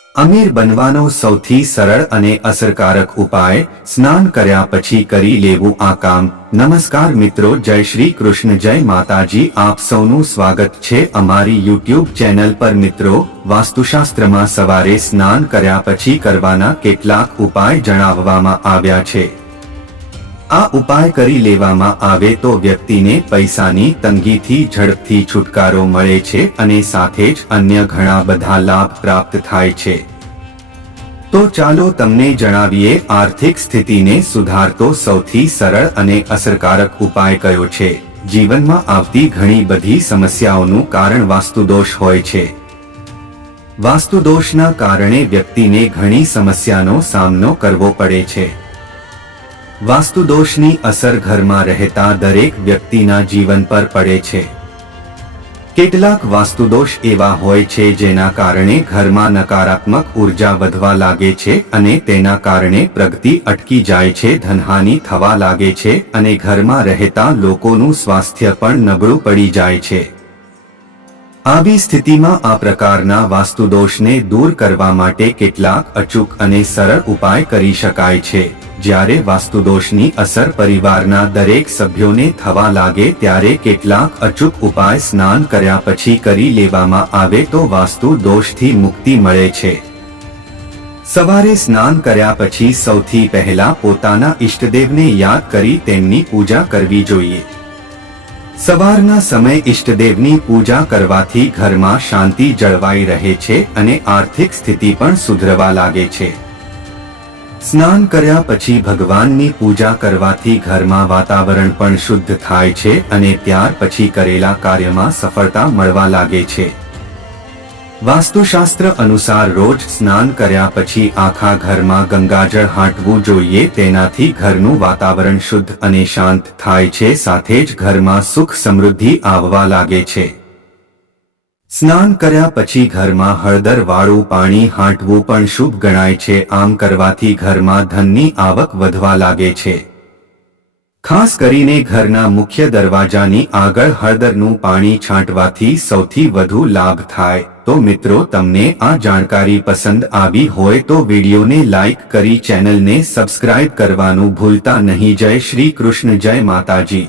અમીર બનવાનો સૌથી સરળ અને અસરકારક ઉપાય સ્નાન કર્યા પછી કરી લેવું આ કામ। નમસ્કાર મિત્રો, જય શ્રી કૃષ્ણ, જય માતાજી। આપ સૌનું સ્વાગત છે અમારી યુટ્યુબ ચેનલ પર। મિત્રો, વાસ્તુશાસ્ત્રમાં સવારે સ્નાન કર્યા પછી કરવાના કેટલાક ઉપાય જણાવવામાં આવ્યા છે। આ ઉપાય કરી લેવામાં આવે તો વ્યક્તિને પૈસાની તંગીથી ઝડપથી છુટકારો મળે છે અને સાથે જ અન્ય ઘણા બધા લાભ પ્રાપ્ત થાય છે। તો ચાલો તમને જણાવીએ આર્થિક સ્થિતિને સુધારતો સૌથી સરળ અને અસરકારક ઉપાય કયો છે। જીવનમાં આવતી ઘણી બધી સમસ્યાઓનું કારણ વાસ્તુદોષ હોય છે। વાસ્તુદોષના કારણે વ્યક્તિને ઘણી સમસ્યાનો સામનો કરવો પડે છે। વાસ્તુદોષની અસર ઘરમાં રહેતા દરેક વ્યક્તિના જીવન પર પડે છે। કેટલાક વાસ્તુદોષ એવા હોય છે જેના કારણે ઘરમાં નકારાત્મક ઉર્જા વધવા લાગે છે અને તેના કારણે પ્રગતિ અટકી જાય છે, ધનહાનિ થવા લાગે છે અને ઘરમાં રહેતા લોકોનું સ્વાસ્થ્ય પણ નબળું પડી જાય છે। આવી સ્થિતિમાં આ પ્રકારના વાસ્તુદોષને દૂર કરવા માટે કેટલાક અચૂક અને સરળ ઉપાય કરી શકાય છે। જ્યારે વાસ્તુદોષની અસર પરિવારના દરેક સભ્યોને થવા લાગે ત્યારે કેટલાક અચૂક ઉપાય સ્નાન કર્યા પછી કરી લેવામાં આવે તો વાસ્તુ દોષથી મુક્તિ મળે છે। સવારે સ્નાન કર્યા પછી સૌથી પહેલા પોતાના ઈષ્ટદેવને યાદ કરી તેમની પૂજા કરવી જોઈએ। સવારના સમય ઈષ્ટદેવની પૂજા કરવાથી ઘરમાં શાંતિ જળવાઈ રહે છે અને આર્થિક સ્થિતિ પણ સુધરવા લાગે છે। સ્નાન કર્યા પછી ભગવાનની પૂજા કરવાથી ઘરમાં વાતાવરણ પણ શુદ્ધ થાય છે અને ત્યાર પછી કરેલા કાર્યમાં સફળતા મળવા લાગે છે। વાસ્તુશાસ્ત્ર અનુસાર રોજ સ્નાન કર્યા પછી આખા ઘરમાં ગંગાજળ હાંટવું જોઈએ। તેનાથી ઘરનું વાતાવરણ શુદ્ધ અને શાંત થાય છે, સાથે જ ઘરમાં સુખ સમૃદ્ધિ આવવા લાગે છે। સ્નાન કર્યા પછી ઘરમાં હળદર વાળું પાણી હાંટવું પણ શુભ ગણાય છે। આમ કરવાથી ઘરમાં ધનની આવક વધવા લાગે છે। ખાસ કરીને ઘરના મુખ્ય દરવાજાની આગળ હળદરનું પાણી છાંટવાથી સૌથી વધુ લાભ થાય। તો મિત્રો, તમને આ જાણકારી પસંદ આવી હોય તો વિડીયોને લાઈક કરી ચેનલને સબસ્ક્રાઇબ કરવાનું ભૂલતા નહીં। જય શ્રી કૃષ્ણ, જય માતાજી।